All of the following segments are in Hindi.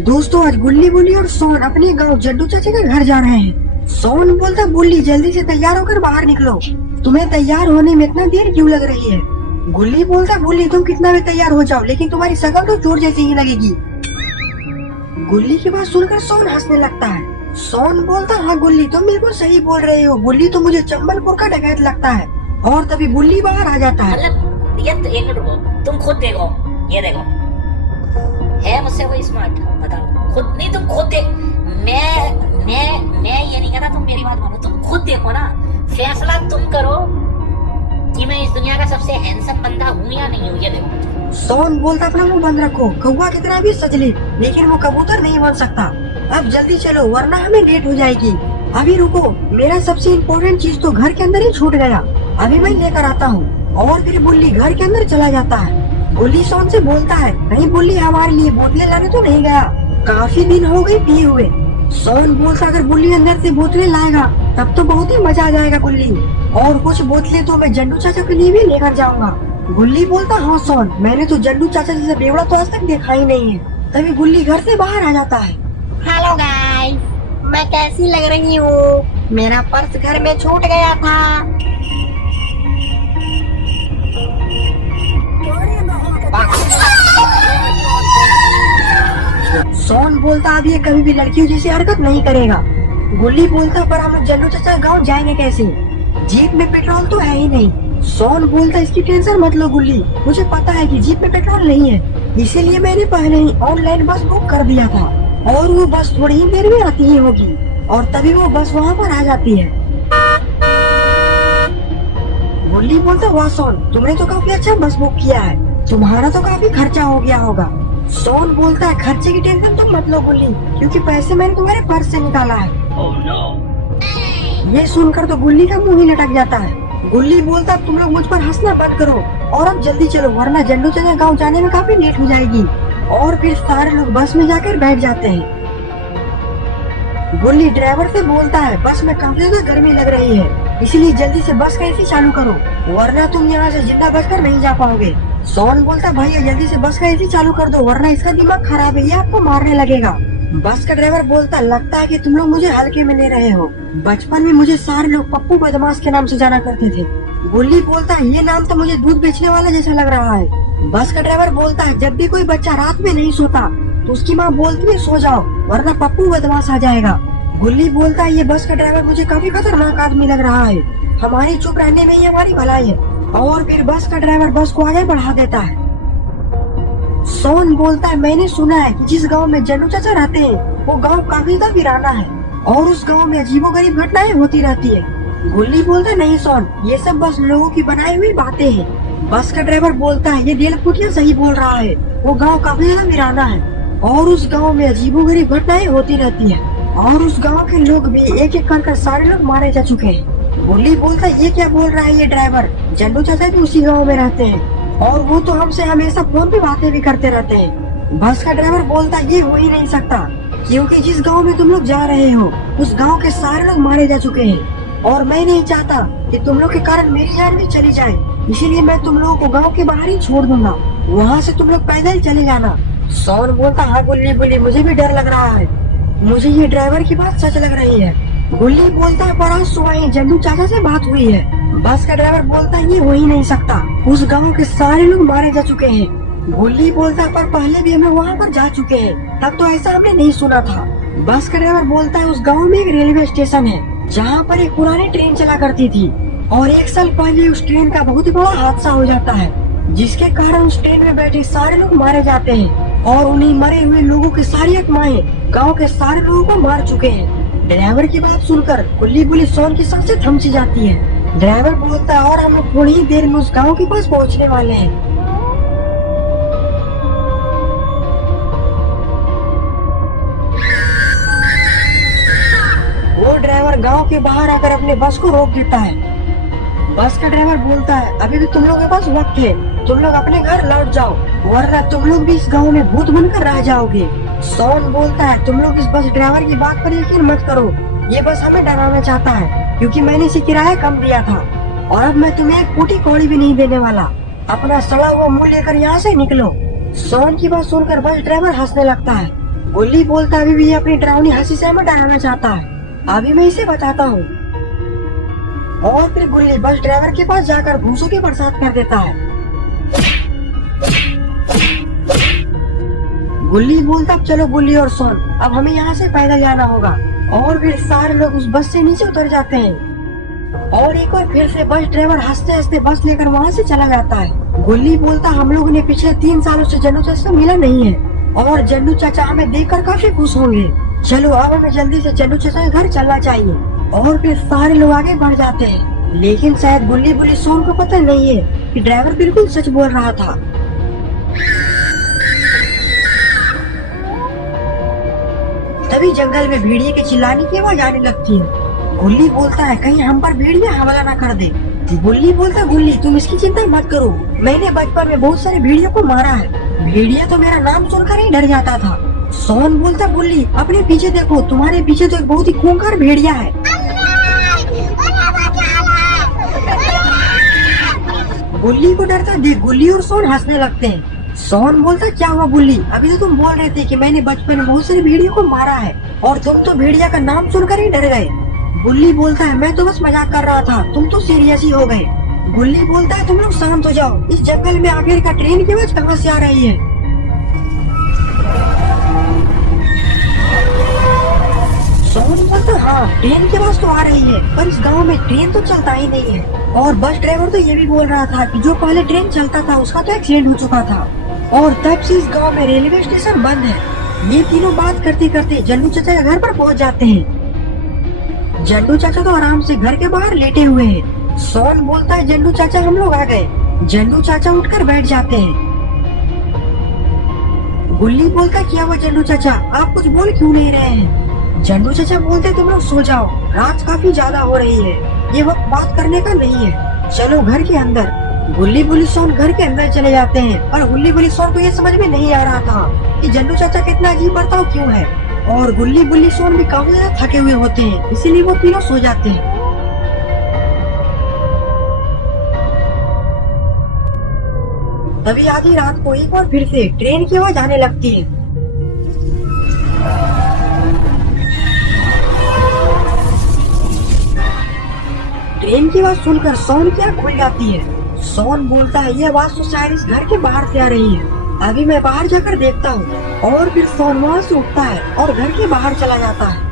दोस्तों आज गुल्ली बुल्ली और सोन अपने गांव जड्डू चाचा के घर जा रहे हैं। सोन बोलता बुल्ली जल्दी से तैयार होकर बाहर निकलो, तुम्हें तैयार होने में इतना देर क्यों लग रही है। गुल्ली बोलता बुल्ली तुम कितना भी तैयार हो जाओ लेकिन तुम्हारी शक्ल तो चोर जैसी ही लगेगी। गुल्ली की बात सुनकर सोन हंसने लगता है। सोन बोलता हाँ गुल्ली तुम बिल्कुल सही बोल रहे हो, बुल्ली तो मुझे चंबलपुर का डकैत लगता है। और तभी बुल्ली बाहर आ जाता है। मतलब ये तो एक मिनट रुको, तुम खुद देखो, ये देखो है मुझसे कोई स्मार्ट, बताओ खुद नहीं, तुम खुद देख। मैं ये नहीं कहता, तुम मेरी बात मानो, तुम खुद देखो ना, फैसला तुम करो कि मैं इस दुनिया का सबसे हैंडसम बंदा हूँ या नहीं हूँ, ये देखो। सोन बोलता अपना मुंह बंद रखो, कौवा कितना भी सज ले लेकिन वो कबूतर नहीं बन सकता। अब जल्दी चलो वरना हमें लेट हो जाएगी। अभी रुको, मेरा सबसे इम्पोर्टेंट चीज तो घर के अंदर ही छूट गया, अभी मैं लेकर आता हूँ। और फिर बुल्ली घर के अंदर चला जाता है। बुल्ली सोन से बोलता है नहीं बुल्ली हमारे लिए बोतलें लाने तो नहीं गया, काफी दिन हो गए पिए हुए। सोन बोलता अगर बुल्ली अंदर से बोतलें लाएगा तब तो बहुत ही मजा आ जाएगा बुल्ली, और कुछ बोतलें तो मैं जड्डू चाचा के लिए भी लेकर जाऊंगा। गुल्ली बोलता हाँ सोन, मैंने तो जड्डू चाचा जैसा बेवड़ा तो आज तक देखा ही नहीं है। तभी गुल्ली घर से बाहर आ जाता है। हेलो गाइस, मैं कैसी लग रही हूँ? मेरा पर्स घर में छूट गया था। सोन बोलता अब ये कभी भी लड़कियों जैसी हरकत नहीं करेगा। गुल्ली बोलता पर हम लोग जड्डू चाचा गाँव जाएंगे कैसे, जीप में पेट्रोल तो है ही नहीं। सोन बोलता इसकी टेंशन मत लो गुल्ली, मुझे पता है कि जीप में पेट्रोल नहीं है, इसीलिए मैंने पहले ही ऑनलाइन बस बुक कर दिया था और वो बस थोड़ी ही देर में आती ही होगी। और तभी वो बस वहाँ पर आ जाती है। गुल्ली बोलता वाह सोन, तुमने तो काफी अच्छा बस बुक किया है, तुम्हारा तो काफी खर्चा हो गया होगा। सोन बोलता है खर्चे की टेंशन तुम मत लो गुल्ली, क्योंकि पैसे मैंने तुम्हारे पर्स से निकाला है। Oh, no. ये सुनकर तो गुल्ली का मुंह ही लटक जाता है। गुल्ली बोलता तुम लोग मुझ पर हंसना बंद करो और अब जल्दी चलो वरना जड्डू चाचा गाँव जाने में काफी लेट हो जाएगी। और फिर सारे लोग बस में जाकर बैठ जाते हैं। गुल्ली ड्राइवर से बोलता है बस में काफी ज्यादा गर्मी लग रही है, इसलिए जल्दी से बस का एसी चालू करो वरना तुम यहाँ से जिंदा बचकर नहीं जा पाओगे। सोन बोलता भैया जल्दी से बस का एसी चालू कर दो वरना इसका दिमाग खराब है, ये आपको मारने लगेगा। बस का ड्राइवर बोलता लगता है कि तुम लोग मुझे हल्के में ले रहे हो, बचपन में मुझे सारे लोग पप्पू बदमाश के नाम से जाना करते थे। गुल्ली बोलता है ये नाम तो मुझे दूध बेचने वाला जैसा लग रहा है। बस का ड्राइवर बोलता है जब भी कोई बच्चा रात में नहीं सोता तो उसकी माँ बोलती है सो जाओ वरना पप्पू बदमाश आ जाएगा। गुल्ली बोलता है ये बस का ड्राइवर मुझे काफी खतरनाक आदमी लग रहा है, हमारी चुप रहने में ही हमारी भलाई है। और फिर बस का ड्राइवर बस को आगे बढ़ा देता है। सोन बोलता है मैंने सुना है कि जिस गांव में जड्डू चाचा रहते हैं वो गांव काफी ज्यादा वीराना है और उस गांव में अजीबोगरीब घटनाएं होती रहती है। गुल्ली बोलता नहीं सोन, ये सब बस लोगों की बनाई हुई बातें हैं। बस का ड्राइवर बोलता है ये दिल फुटिया सही बोल रहा है, वो गांव काफी ज्यादा वीराना है और उस गांव में अजीबोगरीब घटनाएं होती रहती है और उस गांव के लोग भी एक एक कर सारे लोग मारे जा चुके हैं। गुल्ली बोलता है ये क्या बोल रहा है ये ड्राइवर, जड्डू चाचा भी उसी गाँव में रहते हैं और वो तो हमसे हमेशा फोन पे बातें भी करते रहते हैं। बस का ड्राइवर बोलता ये हो ही नहीं सकता क्योंकि जिस गांव में तुम लोग जा रहे हो उस गांव के सारे लोग मारे जा चुके हैं और मैं नहीं चाहता कि तुम लोग के कारण मेरी जान भी चली जाए, इसीलिए मैं तुम लोगों को गांव के बाहर ही छोड़ दूंगा, वहाँ से तुम लोग पैदल चले जाना। सोन बोलता हाँ गुल्ली बुल्ली मुझे भी डर लग रहा है, मुझे ये ड्राइवर की बात सच लग रही है। गुल्ली बोलता है पर आज सुबह ही जड्डू चाचा से बात हुई है। बस का ड्राइवर बोलता है ये हो ही नहीं सकता, उस गांव के सारे लोग मारे जा चुके हैं। गुल्ली बोलता है पर पहले भी हम लोग वहाँ पर जा चुके हैं, तब तो ऐसा हमने नहीं सुना था। बस का ड्राइवर बोलता है उस गांव में एक रेलवे स्टेशन है जहाँ पर एक पुरानी ट्रेन चला करती थी और 1 साल पहले उस ट्रेन का बहुत ही बड़ा हादसा हो जाता है जिसके कारण उस ट्रेन में बैठे सारे लोग मारे जाते हैं और उन्हीं मरे हुए लोगों की सारी आत्माएं गाँव के सारे लोगों को मार चुके हैं। ड्राइवर की बात सुनकर गुल्ली बुल्ली सोन की सांसें थम सी जाती है। ड्राइवर बोलता है और हम लोग थोड़ी ही देर में उस गांव के पास पहुंचने वाले हैं। वो ड्राइवर गांव के बाहर आकर अपने बस को रोक देता है। बस का ड्राइवर बोलता है अभी भी तुम लोगों के पास वक्त है, तुम लोग अपने घर लौट जाओ वरना तुम लोग भी इस गांव में भूत बनकर रह जाओगे। सोन बोलता है तुम लोग इस बस ड्राइवर की बात पर यकीन मत करो, ये बस हमें डराना चाहता है क्योंकि मैंने इसे किराया कम दिया था और अब मैं तुम्हें एक फूटी कौड़ी भी नहीं देने वाला, अपना सड़ा हुआ मुंह लेकर यहाँ से निकलो। सोन की बात सुनकर बस ड्राइवर हंसने लगता है। गुल्ली बोलता अभी भी ये अपनी डरावनी हंसी से हमें डराना चाहता है, अभी मैं इसे बताता हूँ। और फिर गुल्ली बस ड्राइवर के पास जाकर घूसों की बरसात कर देता है। गुल्ली बोलता अब चलो गुल्ली और सोन, अब हमें यहाँ से पैदल जाना होगा। और फिर सारे लोग उस बस से नीचे उतर जाते हैं और एक बार फिर से बस ड्राइवर हंसते हंसते बस लेकर वहाँ से चला जाता है। गुल्ली बोलता हम लोगों ने पिछले 3 सालों से जन्नू चाचा से मिला नहीं है और जन्नू चाचा हमें देखकर काफी खुश होंगे। चलो अब हमें जल्दी से जन्नू चाचा के घर चलना चाहिए। और फिर सारे लोग आगे बढ़ जाते हैं, लेकिन शायद गुल्ली बुल्ली सोन को पता नहीं है कि ड्राइवर बिल्कुल सच बोल रहा था। तभी जंगल में भेड़िए के चिल्लाने की आवाज आने लगती है। गुल्ली बोलता है कहीं हम पर भेड़िया हमला ना कर दे। गुल्ली बोलता गुल्ली तुम इसकी चिंता मत करो, मैंने बचपन में बहुत सारे भेड़ियों को मारा है, भेड़िया तो मेरा नाम सुनकर ही डर जाता था। सोन बोलता गुल्ली अपने पीछे देखो, तुम्हारे पीछे तो एक बहुत ही खूंखार भेड़िया है। गुल्ली को डरता देख गुल्ली और सोन हंसने लगते हैं। सोन बोलता क्या हुआ गुल्ली, अभी तो तुम बोल रहे थे कि मैंने बचपन में बहुत सारी भेड़ियों को मारा है और तुम तो भेड़िया का नाम सुनकर ही डर गए। गुल्ली बोलता है मैं तो बस मजाक कर रहा था, तुम तो सीरियस ही हो गए। गुल्ली बोलता है तुम लोग शांत हो जाओ, इस जंगल में आखिर का ट्रेन की आवाज कहाँ से आ रही है। सोन बोलता हाँ ट्रेन की आवाज तो आ रही है, पर इस गांव में ट्रेन तो चलता ही नहीं है। और बस ड्राइवर तो ये भी बोल रहा था कि जो पहले ट्रेन चलता था उसका तो एक्सीडेंट हो चुका था और तब से इस गांव में रेलवे स्टेशन बंद है। ये तीनों बात करते करते जन्नू चाचा के घर पर पहुंच जाते हैं। जन्नू चाचा तो आराम से घर के बाहर लेटे हुए हैं। सोन बोलता है जन्नू चाचा हम लोग आ गए। जन्नू चाचा उठकर बैठ जाते हैं। गुल्ली बोलता क्या हुआ जन्नू चाचा, आप कुछ बोल क्यों नहीं रहे हैं। जन्नू चाचा बोलते तुम लोग सो जाओ, रात काफी ज्यादा हो रही है, ये वक्त बात करने का नहीं है, चलो घर के अंदर। गुल्ली बुल्ली सोन घर के अंदर चले जाते हैं और गुल्ली बुल्ली सोन को ये समझ में नहीं आ रहा था कि जन्नू चाचा का इतना अजीब बर्ताव क्यों है। और गुल्ली बुल्ली सोन भी काफी ज्यादा थके हुए होते हैं, इसीलिए वो तीनों सो जाते हैं। तभी आधी रात को एक बार फिर से ट्रेन की आवाज आने लगती है। ट्रेन की आवाज सुनकर सोन की आंख खुल जाती है। सोन बोलता है ये आवाज तो शायद इस घर के बाहर से आ रही है, अभी मैं बाहर जाकर देखता हूँ। और फिर सोन वहाँ से उठता है और घर के बाहर चला जाता है।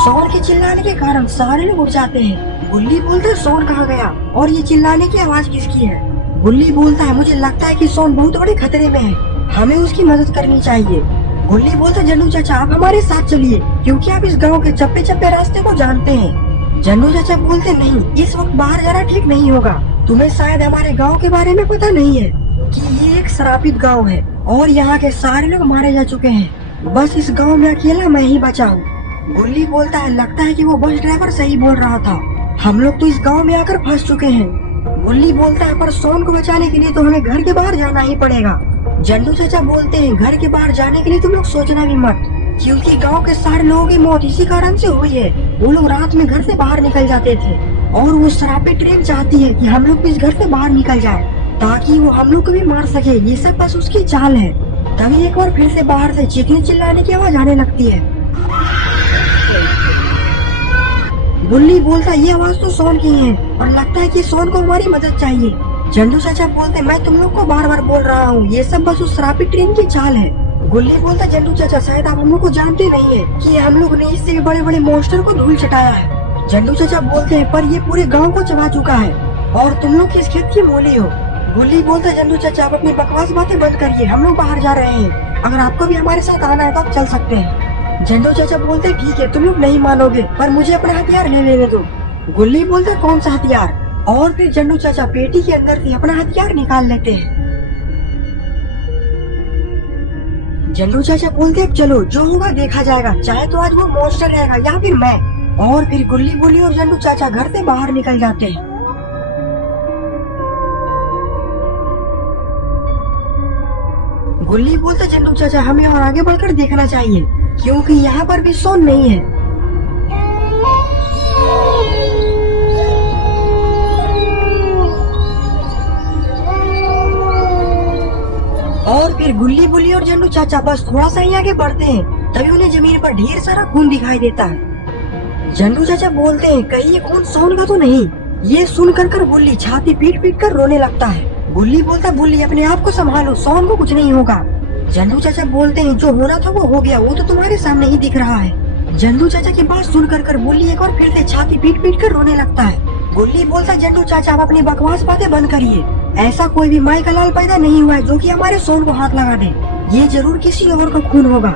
सोन के चिल्लाने के कारण सारे लोग उठ जाते हैं। गुल्ली बोलता है सोन कहाँ गया और ये चिल्लाने की आवाज किसकी है। गुल्ली बोलता है मुझे लगता है कि सोन बहुत बड़े खतरे में है, हमें उसकी मदद करनी चाहिए। गुल्ली बोलता है जन्नू चाचा आप हमारे साथ चलिए, क्योंकि आप इस गांव के चप्पे चप्पे रास्ते को जानते हैं। जन्नू चाचा बोलते नहीं, इस वक्त बाहर जाना ठीक नहीं होगा, तुम्हें शायद हमारे गाँव के बारे में पता नहीं है कि ये एक श्रापित गाँव है और यहाँ के सारे लोग मारे जा चुके हैं, बस इस गाँव में अकेला मैं ही बचा हूँ। गुल्ली बोलता है लगता है कि वो बस ड्राइवर सही बोल रहा था, हम लोग तो इस गांव में आकर फंस चुके हैं। गुल्ली बोलता है पर सोन को बचाने के लिए तो हमें घर के बाहर जाना ही पड़ेगा। जन्नू चाचा बोलते हैं घर के बाहर जाने के लिए तुम लोग सोचना भी मत, क्योंकि गांव के सारे लोगों की मौत इसी कारण से हुई है। वो लोग रात में घर से बाहर निकल जाते थे और वो श्रापित ट्रेन चाहती है कि हम लोग इस घर से बाहर निकल जाए ताकि वो हम लोग को भी मार सके, ये सब बस उसकी चाल है। तभी एक बार फिर से बाहर से चीखने चिल्लाने की आवाज आने लगती है। गुल्ली बोलता ये आवाज तो सोन की है और लगता है कि सोन को हमारी मदद चाहिए। जन्नू चाचा बोलते मैं तुम लोग को बार बार बोल रहा हूँ, ये सब बस उस श्रापित ट्रेन की चाल है। गुल्ली बोलता जन्नू चाचा शायद आप हम लोग को जानते नहीं है कि हम लोग ने इससे बड़े बड़े मॉन्स्टर को धूल चटाया है। जन्नू चाचा बोलते हैं पर ये पूरे गाँव को चबा चुका है और तुम लोग किस खेत की मूली हो। गुल्ली बोलता जन्नू चाचा आप अपनी बकवास बातें बंद करिए, हम लोग बाहर जा रहे हैं, अगर आपको भी हमारे साथ आना है तो आप चल सकते हैं। जन्नू चाचा बोलते ठीक है तुम लोग नहीं मानोगे पर मुझे अपना हथियार ले लेने दो। गुल्ली बोलता कौन सा हथियार, और फिर जन्नू चाचा पेटी के अंदर से अपना हथियार निकाल लेते हैं। झंडू चाचा बोलते अब चलो, जो होगा देखा जाएगा, चाहे तो आज वो मॉन्स्टर रहेगा या फिर मैं। और फिर गुल्ली बुल्ली और झंडू चाचा घर से बाहर निकल जाते हैं। गुल्ली बोलता झंडू चाचा हमें और आगे बढ़कर देखना चाहिए, क्योंकि यहाँ पर भी सोन नहीं है। और फिर गुल्ली बुल्ली और झंडू चाचा बस थोड़ा सा ही आगे बढ़ते हैं, तभी उन्हें जमीन पर ढेर सारा खून दिखाई देता है। झंडू चाचा बोलते हैं कहीं ये खून सोन का तो नहीं। ये सुन कर गुल्ली छाती पीट पीट कर रोने लगता है। गुल्ली बोलता बुल्ली अपने आप को संभालो, सोन को कुछ नहीं होगा। झंडू चाचा बोलते हैं जो होना था वो हो गया, वो तो तुम्हारे सामने ही दिख रहा है। झंडू चाचा की बात सुन कर बुल्ली एक और फिर से छाती पीट पीट कर रोने लगता है। गुल्ली बोलता झंडू चाचा आप अपनी बकवास बातें बंद करिए, ऐसा कोई भी माई का लाल पैदा नहीं हुआ है जो कि हमारे सोन को हाथ लगा दे। ये जरूर किसी और का खून होगा।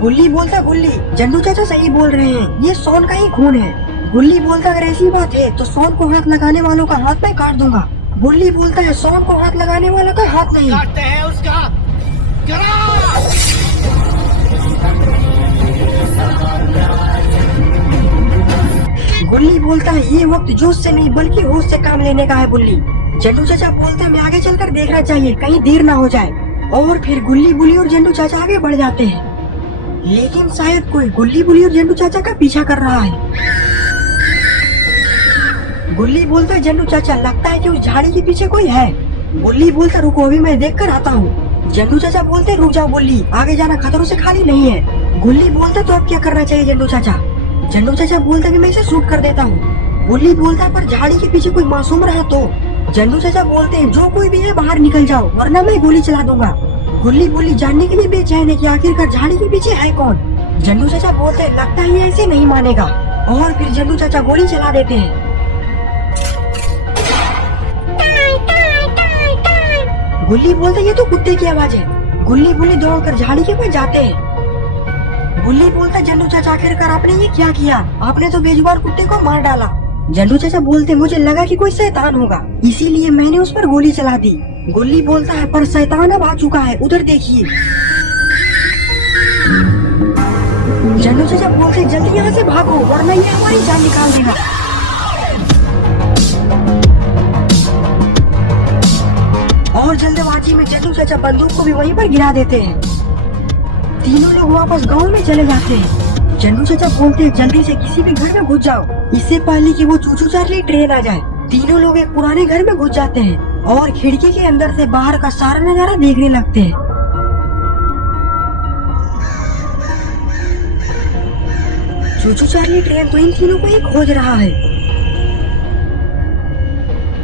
गुल्ली बोलता गुल्ली झंडू चाचा सही बोल रहे हैं, ये सोन का ही खून है। गुल्ली बोलता अगर ऐसी बात है तो सोन को हाथ लगाने वालों का हाथ मैं काट दूंगा। गुल्ली बोलता है सोन को हाथ लगाने वालों का हाथ नहीं काटते हैं उसका। गुल्ली बोलता है ये वक्त जोश से नहीं बल्कि होश से काम लेने का है बुल्ली। झंडू चाचा बोलता है मैं आगे चलकर देखना चाहिए, कहीं देर ना हो जाए। और फिर गुल्ली बुल्ली और झंडू चाचा आगे बढ़ जाते हैं, लेकिन शायद कोई गुल्ली बुल्ली और झंडू चाचा का पीछा कर रहा है। गुल्ली बोलता है झंडू चाचा लगता है कि उस झाड़ी के पीछे कोई है। गुल्ली बोलता रुको अभी मैं देख कर आता हूँ। झंडू चाचा बोलते रुक जाओ बुल्ली, आगे जाना खतरों से खाली नहीं है। गुल्ली बोलता तो अब क्या करना चाहिए झंडू चाचा। झंडू चाचा बोलता कि मैं इसे शूट कर देता हूँ। गुल्ली बोलता पर झाड़ी के पीछे कोई मासूम रहा तो। झंडू चाचा बोलते हैं जो कोई भी है बाहर निकल जाओ वरना मैं गोली चला दूंगा। गुल्ली बुल्ली जानने के लिए बेचैन है कि आखिरकार झाड़ी के पीछे है कौन। झंडू चाचा बोलते हैं लगता है ऐसे नहीं मानेगा। और फिर झंडू चाचा गोली चला देते हैं। गुल्ली बोलते ये तो कुत्ते की आवाज है। गुल्ली बुल्ली दौड़कर झाड़ी के पास जाते हैं। गुल्ली बोलता झंडू चाचा आखिरकार आपने ये क्या किया, आपने तो बेजुबान कुत्ते को मार डाला। झंडू चाचा बोलते मुझे लगा कि कोई शैतान होगा इसीलिए मैंने उस पर गोली चला दी। गुल्ली बोलता है पर शैतान अब आ चुका है, उधर देखिए। झंडू चाचा बोलते जल्दी यहाँ से भागो वरना ये हमारी जान निकाल देगा। और जल्दबाजी में झंडू चाचा बंदूक को भी वहीं पर गिरा देते हैं। तीनों लोग वापस गांव में चले जाते हैं। झंडू चाचा बोलते हैं जल्दी से किसी भी घर में घुस जाओ इससे पहले कि वो चूचू चार्ली ट्रेन आ जाए। तीनों लोग एक पुराने घर में घुस जाते हैं और खिड़की के अंदर से बाहर का सारा नजारा देखने लगते हैं। चूचू चार्ली ट्रेन तो इन तीनों को ही खोज रहा है।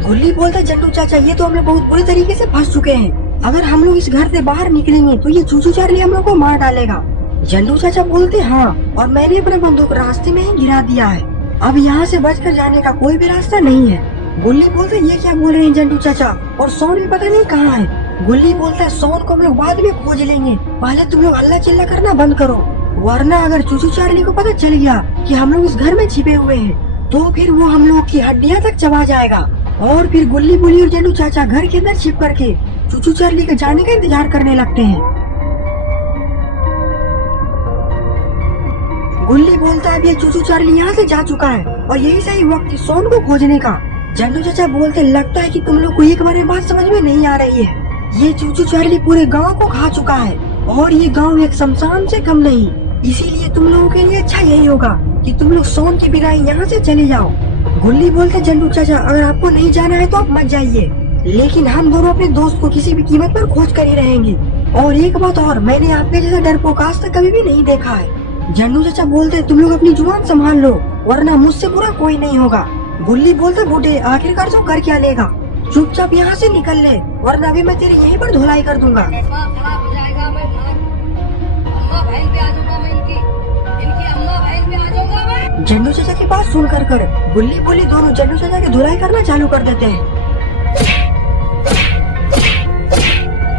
गुल्ली बोलता झंडू चाचा ये तो हम लोग बहुत बुरी तरीके से फंस चुके हैं, अगर हम लोग इस घर से बाहर निकलेंगे तो ये चूचू चार्ली हम लोग को मार डालेगा। झंडू चाचा बोलते हाँ और मैंने अपना बंदूक रास्ते में ही गिरा दिया है, अब यहाँ से बचकर जाने का कोई भी रास्ता नहीं है। गुल्ली बोलते ये क्या बोल रहे हैं झंडू चाचा, और सोन भी पता नहीं कहाँ है। गुल्ली बोलता है सोन को हम लोग बाद में खोज लेंगे, पहले तुम लोग हल्ला चिल्ला करना बंद करो, वरना अगर चूचू चार्ली को पता चल गया कि हम लोग इस घर में छिपे हुए हैं तो फिर वो हम लोग की हड्डियाँ तक चबा जाएगा। और फिर गुल्ली बुल्ली और झंडू चाचा घर के अंदर छिप करके चूचू चार्ली के जाने का इंतजार करने लगते हैं। गुल्ली बोलता है ये चूचू चार्ली यहाँ से जा चुका है और यही सही वक्त है सोन को खोजने का। झंडू चाचा बोलते लगता है कि तुम लोग को एक बार बात समझ में नहीं आ रही है, ये चूचू चार्ली पूरे गांव को खा चुका है और ये गांव एक शमशान से कम नहीं, इसीलिए तुम लोगों के लिए अच्छा यही होगा कि तुम लोग सोन की बिना यहाँ से चले जाओ। गुल्ली बोलते झंडू चाचा अगर आपको नहीं जाना है तो आप मत जाइए, लेकिन हम दोनों अपने दोस्त को किसी भी कीमत पर खोज कर ही रहेंगे। और एक बात और, मैंने आपके जैसा डरपोक आज तक कभी भी नहीं देखा है। झंडू चाचा बोलते तुम लोग अपनी जुबान संभाल लो वरना मुझसे बुरा कोई नहीं होगा। गुल्ली बोलते बूढ़े आखिरकार तो कर क्या लेगा, चुपचाप यहाँ से निकल ले वरना भी मैं तेरे यहीं पर धुलाई कर दूंगा। झंडू चाचा की बात सुन कर गुल्ली बुल्ली दोनों झंडू चाचा की धुलाई करना चालू कर देते हैं।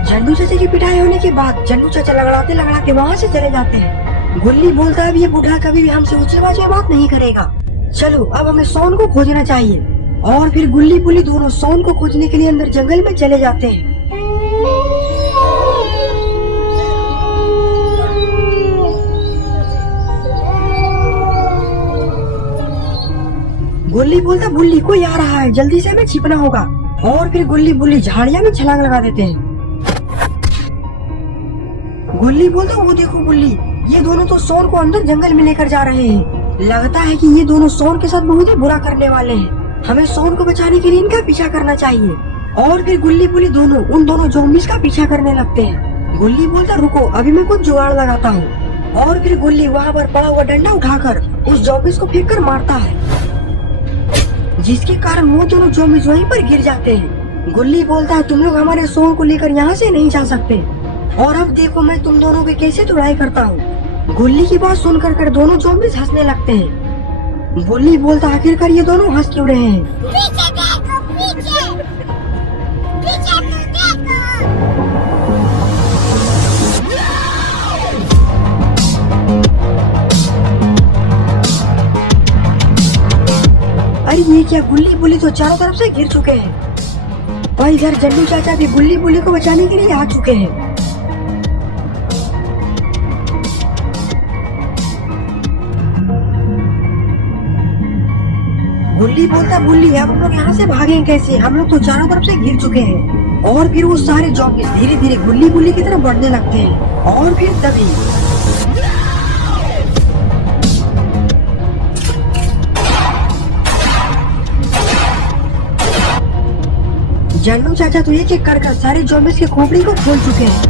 झंडू चाचा की पिटाई होने के बाद झंडू चाचा लड़ाते लड़ाते वहाँ से चले जाते हैं। गुल्ली बोलता है ये बूढ़ा कभी भी हमसे ऊंची आवाज में बात नहीं करेगा, चलो अब हमें सोन को खोजना चाहिए। और फिर गुल्ली बुल्ली दोनों सोन को खोजने के लिए अंदर जंगल में चले जाते हैं। गुल्ली बोलता बुल्ली कोई आ रहा है, जल्दी से हमें छिपना होगा। और फिर गुल्ली बुल्ली झाड़ियाँ में छलांग लगा देते हैं। गुल्ली बोलता वो देखो बुल्ली, ये दोनों तो सोन को अंदर जंगल में लेकर जा रहे हैं। लगता है कि ये दोनों सोन के साथ बहुत ही बुरा करने वाले हैं। हमें सोन को बचाने के लिए इनका पीछा करना चाहिए। और फिर गुल्ली बुल्ली दोनों उन दोनों ज़ॉम्बीज़ का पीछा करने लगते हैं। गुल्ली बोलता रुको, अभी मैं कुछ जुगाड़ लगाता हूँ। और फिर गुल्ली वहाँ पर पड़ा हुआ डंडा उठाकर उस ज़ॉम्बीज़ को फेंक कर मारता है, जिसके कारण वो दोनों ज़ॉम्बीज़ वहीं पर गिर जाते हैं। गुल्ली बोलता है तुम लोग हमारे सोन को लेकर यहाँ से नहीं जा सकते, और अब देखो मैं तुम दोनों की कैसे तुड़ाई करता हूँ। गुल्ली की बात सुनकर कर दोनों ज़ॉम्बीज़ हंसने लगते हैं। गुल्ली बोलता आखिरकार ये दोनोहंस क्यों रहे हैं। पीछे देखो, पीछे पीछे तो देखो। अरे ये क्या, गुल्ली बुल्ली तो चारों तरफ से गिर चुके हैं। और इधर जन्नू चाचा भी गुल्ली बुल्ली को बचाने के लिए आ चुके हैं। गुल्ली बोलता बुल्ली अब हम लोग यहाँ से भागें कैसे, हम लोग तो चारों तरफ से गिर चुके हैं। और फिर वो सारे ज़ॉम्बीज़ धीरे धीरे गुल्ली बुल्ली की तरफ बढ़ने लगते हैं। और फिर तभी जन्नू चाचा तो एक एक कर सारे ज़ॉम्बीज़ के खोपड़ी को खोल चुके हैं।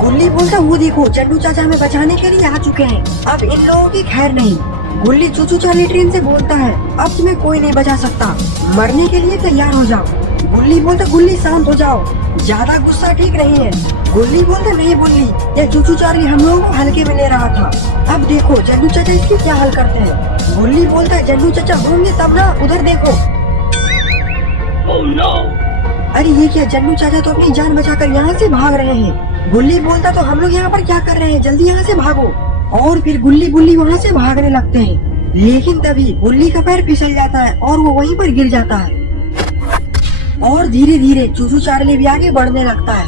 गुल्ली बोलता वो देखो, जन्नू चाचा हमें बचाने के लिए आ चुके हैं, अब इन लोगों की खैर नहीं। गुल्ली चूचू चार्ली ट्रेन से बोलता है अब तुम्हें कोई नहीं बचा सकता, मरने के लिए तैयार हो जाओ। गुल्ली बोलता गुल्ली शांत हो जाओ, ज्यादा गुस्सा ठीक नहीं है। गुल्ली बोलता नहीं बुल्ली, ये चूचू चार्ली हम लोगों को हल्के में ले रहा था, अब देखो जन्नू चाचा इसकी क्या हल करते हैं। गुल्ली बोलता है जन्नू चाचा होंगे तब ना, उधर देखो। अरे ये क्या, जन्नू चाचा तो अपनी जान बचाकर यहाँ से भाग रहे हैं। गुल्ली बोलता तो हम लोग यहाँ पर क्या कर रहे हैं, जल्दी यहाँ से भागो। और फिर गुल्ली बुल्ली वहाँ से भागने लगते हैं, लेकिन तभी गुल्ली का पैर फिसल जाता है और वो वहीं पर गिर जाता है। और धीरे धीरे चूचू चार्ली भी आगे बढ़ने लगता है।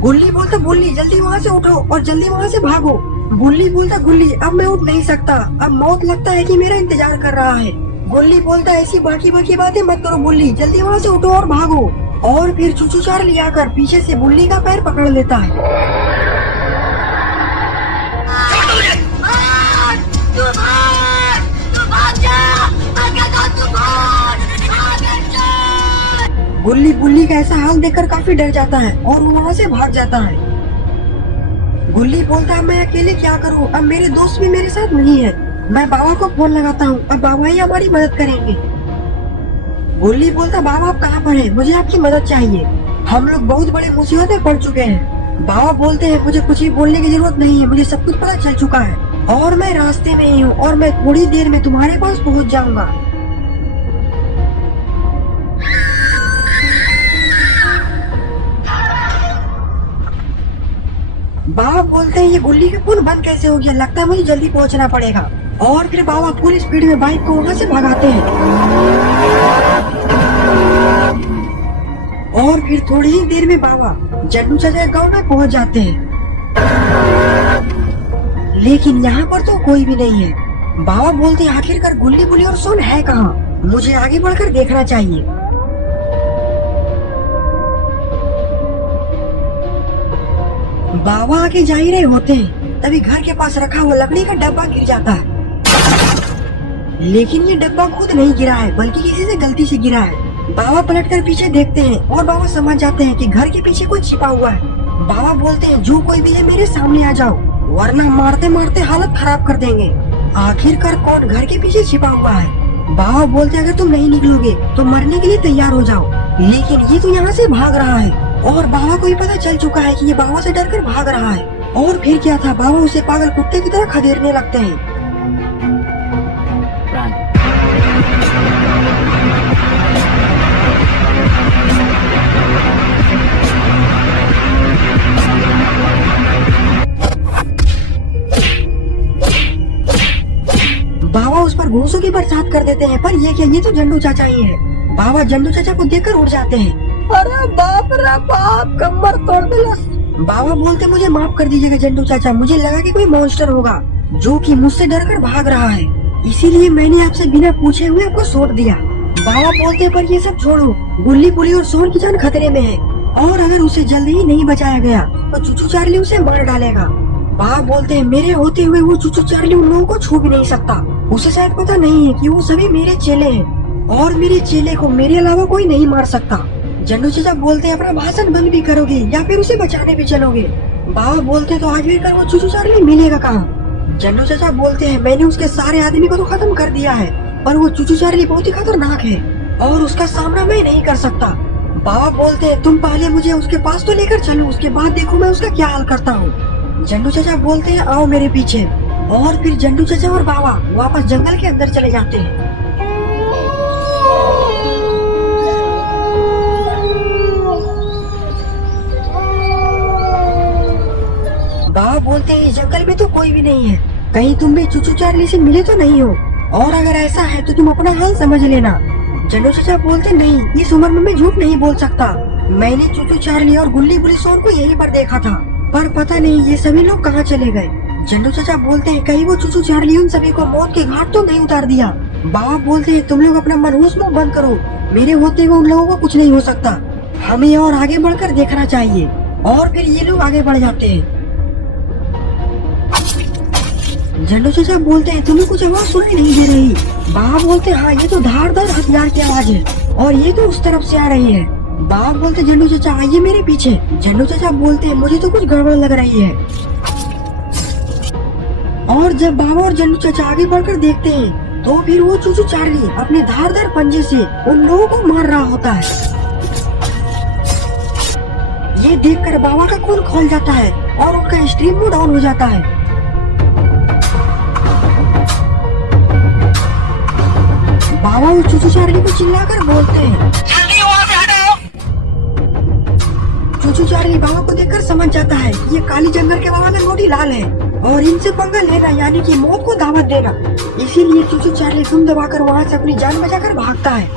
गुल्ली बोलता बुल्ली जल्दी वहाँ से उठो और जल्दी वहाँ से भागो। गुल्ली बोलता गुल्ली अब मैं उठ नहीं सकता, अब मौत लगता है कि मेरा इंतजार कर रहा है। गुल्ली बोलता ऐसी बाकी बाकी बातें मत करो बुल्ली, जल्दी वहाँ से उठो और भागो। और फिर चूचू चार्ली आकर पीछे से बुल्ली का पैर पकड़ लेता है। गुल्ली बुल्ली का ऐसा हाल देखकर काफी डर जाता है और वो वहाँ से भाग जाता है। गुल्ली बोलता है मैं अकेले क्या करूँ, अब मेरे दोस्त भी मेरे साथ नहीं है, मैं बाबा को फोन लगाता हूँ, अब बाबा ही हमारी मदद करेंगे। गुल्ली बोलता बाबा आप कहाँ पर हैं, मुझे आपकी मदद चाहिए, हम लोग बहुत बड़े मुसीबत में पड़ चुके हैं। बाबा बोलते हैं मुझे कुछ भी बोलने की जरूरत नहीं है, मुझे सब कुछ पता चल चुका है और मैं रास्ते में ही हूँ और मैं थोड़ी देर में तुम्हारे पास पहुँच जाऊंगा। बाबा बोलते हैं ये गुल्ली का फोन बंद कैसे हो गया, लगता है मुझे जल्दी पहुंचना पड़ेगा। और फिर बाबा पूरी स्पीड में बाइक को वहाँ से भगाते हैं। और फिर थोड़ी ही देर में बाबा जन्नू चाचा गांव में पहुंच जाते हैं, लेकिन यहाँ पर तो कोई भी नहीं है। बाबा बोलते हैं आखिरकार गुल्ली बुल्ली और सोन है कहाँ, मुझे आगे बढ़कर देखना चाहिए। बाबा आगे जा ही रहे होते हैं, तभी घर के पास रखा हुआ लकड़ी का डब्बा गिर जाता है, लेकिन ये डब्बा खुद नहीं गिरा है बल्कि किसी से गलती से गिरा है। बाबा पलटकर पीछे देखते हैं और बाबा समझ जाते हैं कि घर के पीछे कोई छिपा हुआ है। बाबा बोलते हैं जो कोई भी है मेरे सामने आ जाओ, वरना मारते मारते हालत खराब कर देंगे। आखिरकार कौन घर के पीछे छिपा हुआ है। बाबा बोलते अगर तुम नहीं निकलोगे तो मरने के लिए तैयार हो जाओ, लेकिन ये तो यहाँ से भाग रहा है और बाबा को भी पता चल चुका है कि ये बाबा से डरकर भाग रहा है। और फिर क्या था, बाबा उसे पागल कुत्ते की तरह खदेड़ने लगते हैं। बाबा उस पर घूसों की बरसात कर देते हैं, पर ये क्या, ये तो जन्नू चाचा ही है। बाबा जन्नू चाचा को देखकर उड़ जाते हैं। अरे बाप रे बाप, कमर तोड़ दिया। बाबा बोलते मुझे माफ कर दीजिएगा जन्नू चाचा, मुझे लगा कि कोई मॉन्स्टर होगा। जो कि मुझसे डरकर भाग रहा है। इसीलिए मैंने आपसे बिना पूछे हुए आपको सौंप दिया। बाबा बोलते हैं, पर ये सब छोड़ो, गुल्ली पुली और सोन की जान खतरे में है, और अगर उसे जल्दी ही नहीं बचाया गया तो चूचू चार्ली उसे मार डालेगा। बाबा बोलते हैं, मेरे होते हुए वो चूचू चार्ली उन लोगों को छू भी नहीं सकता। उसे शायद पता नहीं है कि वो सभी मेरे चेले हैं, और मेरे चेले को मेरे अलावा कोई नहीं मार सकता। जन्नू चाचा बोलते हैं, अपना भाषण बंद भी करोगे या फिर उसे बचाने भी चलोगे? बाबा बोलते हैं, तो आज भी कर वो चूचू चार्ली मिलेगा कहाँ? जन्नू चाचा बोलते हैं, मैंने उसके सारे आदमी को तो खत्म कर दिया है, पर वो चूचू चार्ली बहुत ही खतरनाक है और उसका सामना मैं नहीं कर सकता। बाबा बोलते हैं, तुम पहले मुझे उसके पास तो लेकर चलो, उसके बाद देखो मैं उसका क्या हाल करता हूँ। जन्नू चाचा बोलते हैं, आओ मेरे पीछे। और फिर जन्नू चाचा और बाबा वापस जंगल के अंदर चले जाते हैं। बाबा बोलते हैं, इस जंगल में तो कोई भी नहीं है, कहीं तुम भी चूचू चार्ली से मिले तो नहीं हो, और अगर ऐसा है तो तुम अपना हाल समझ लेना। जन्नू चाचा बोलते, नहीं, इस उम्र में मैं झूठ नहीं बोल सकता, मैंने चूचू चार्ली और गुल्ली बुली सोन को यहीं पर देखा था, पर पता नहीं ये सभी लोग कहाँ चले गए। जन्नू चाचा बोलते हैं, कहीं वो चूचू चार्ली उन सभी को मौत के घाट तो नहीं उतार दिया। बाबा बोलते हैं, तुम लोग अपना मनहूस मुंह बंद करो, मेरे होते हुए उन लोगों को कुछ नहीं हो सकता, हमें और आगे बढ़कर देखना चाहिए। और फिर ये लोग आगे बढ़ जाते हैं। जन्नू चाचा बोलते हैं, तुम्हें कुछ आवाज सुनाई नहीं दे रही? बाबा बोलते हैं, हाँ, ये तो धारदार हथियार की आवाज है और ये तो उस तरफ से आ रही है। बाबा बोलते, जन्नू चाचा आइए मेरे पीछे। जन्नू चाचा बोलते हैं, मुझे तो कुछ गड़बड़ लग रही है। और जब बाबा और जन्नू चाचा आगे बढ़कर देखते हैं तो फिर वो चूचू चार्ली अपने धारदार पंजे से उन लोगों को मार रहा होता है। ये देखकर बाबा का खून खौल जाता है और उनका स्ट्रीम मोड ऑन हो जाता है। बाबा उस चूचू चार्ली को चिल्लाकर बोलते हैं, जल्दी वहाँ से हटो। चूचू चार्ली बाबा को देखकर समझ जाता है कि ये काली जंगल के बाबा लंगोटी लाल है और इनसे पंगा लेना यानी कि मौत को दावत देना। इसीलिए चूचू चार्ली दुम दबाकर वहाँ से अपनी जान बचाकर भागता है।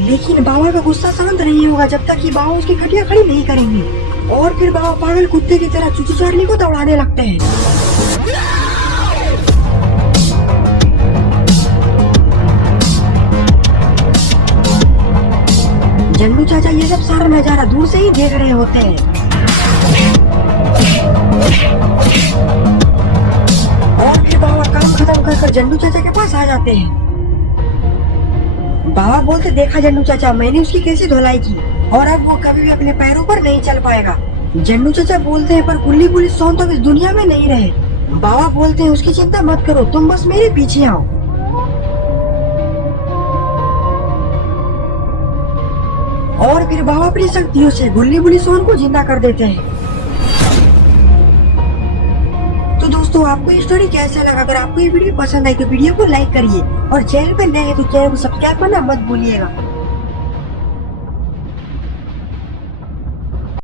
लेकिन बाबा का गुस्सा शांत नहीं होगा जब तक कि बाबा उसकी खटिया खड़ी नहीं करेंगे। और फिर बाबा पागल कुत्ते की तरह चूचू चार्ली को दौड़ाने लगते हैं। जन्नू चाचा ये सब सारा नजारा दूर से ही देख रहे होते हैं। और फिर बाबा काम खत्म कर जन्नू चाचा के पास आ जाते हैं। बाबा बोलते, देखा जन्नू चाचा, मैंने उसकी कैसी धुलाई की और अब वो कभी भी अपने पैरों पर नहीं चल पाएगा। जन्नू चाचा बोलते हैं, पर गुल्ली बुली सोन तो इस दुनिया में नहीं रहे। बाबा बोलते हैं, उसकी चिंता मत करो, तुम बस मेरे पीछे आओ। और फिर बाबा अपनी शक्तियों से गुल्ली बुली सोन को जिंदा कर देते हैं। तो दोस्तों, आपको ये स्टोरी कैसा लगा? अगर आपको ये वीडियो पसंद आई तो वीडियो को लाइक करिए और चैनल पर नए हैं तो चैनल को सब्सक्राइब करना मत भूलिएगा।